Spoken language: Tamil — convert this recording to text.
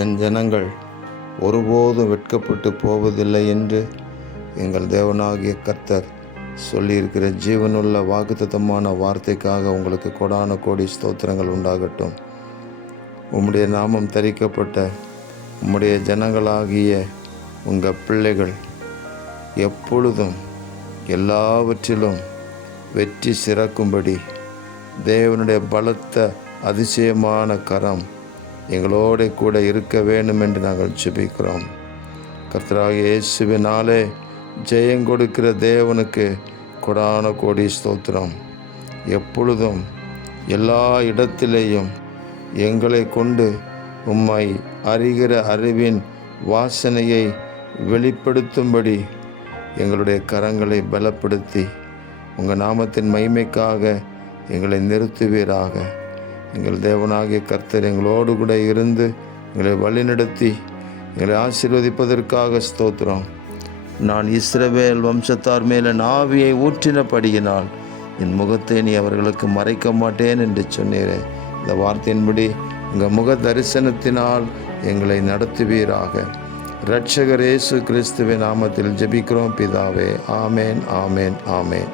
என் ஜனங்கள் ஒருபோதும் வெட்கப்பட்டு போவதில்லை என்று எங்கள் தேவனாகிய கர்த்தர் சொல்லியிருக்கிற ஜீவனுள்ள வாக்குத்தத்தமான வார்த்தைக்காக உங்களுக்கு கொடான கோடி ஸ்தோத்திரங்கள் உண்டாகட்டும். உம்முடைய நாமம் தரிக்கப்பட்ட உம்முடைய ஜனங்களாகிய உங்கள் பிள்ளைகள் எப்பொழுதும் எல்லாவற்றிலும் வெற்றி சிறக்கும்படி தேவனுடைய பலத்த அதிசயமான கரம் எங்களோட கூட இருக்க வேண்டும் என்று நாங்கள் ஜெபிக்கிறோம். கர்த்தராகிய இயேசுவினாலே ஜெயம் கொடுக்கிற தேவனுக்கு கொடான கோடி ஸ்தோத்திரம். எப்பொழுதும் எல்லா இடத்திலேயும் எங்களை கொண்டு உம்மை அறிகிற அறிவின் வாசனையை வெளிப்படுத்தும்படி எங்களுடைய கரங்களை பலப்படுத்தி உங்கள் நாமத்தின் மகிமைக்காக எங்களை நிறுத்துவீராக. எங்கள் தேவனாகிய கர்த்தர் எங்களோடு கூட இருந்து எங்களை வழிநடத்தி எங்களை ஆசீர்வதிப்பதற்காக ஸ்தோத்திரம். நான் இஸ்ரவேல் வம்சத்தார் மேலே ஆவியை ஊற்றினபடியினால் என் முகத்தை நீ அவர்களுக்கு மறைக்க மாட்டேன் என்று சொன்னீரே. இந்த வார்த்தையின்படி உங்கள் முக தரிசனத்தினால் எங்களை நடத்துவீராக. இரட்சகர் இயேசு கிறிஸ்துவின் நாமத்தில் ஜெபிக்கிறோம் பிதாவே. ஆமேன், ஆமேன், ஆமேன்.